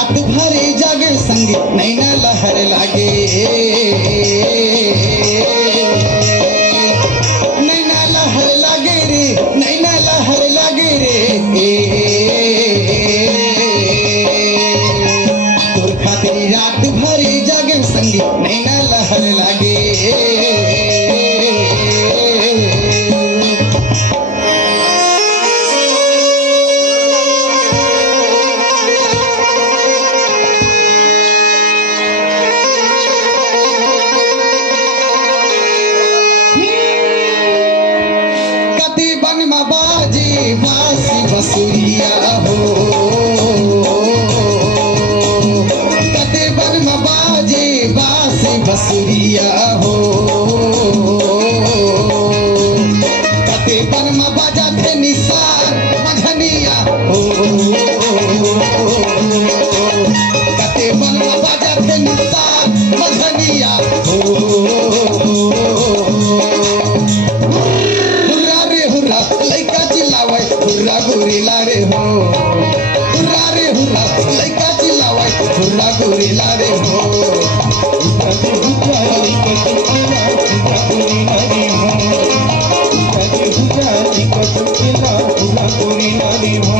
रात भरे जागे संगी नैना लहर लागे नैना लहर लागे रे नैना लहर लागे रे तोर खातिर रात भरे जागे संगी नैना लहर लागे बाजी बासी बसुरिया हो कते बन में बाजी बासी बसुरिया हो कते बन में बाजा थे निशान मझनिया हो कते बन में बाजा थे निशान मझनिया हो लइका चिल्लावे हुर्रा गोरिला रे हो हुर्रा रे हुर्रा लइका चिल्लावे हुर्रा गोरिला रे हो कते हुर्रा लइका चिल्लावे हुर्रा गोरिला रे हो कते हुर्रा लइका चिल्लावे हुर्रा गोरिला रे हो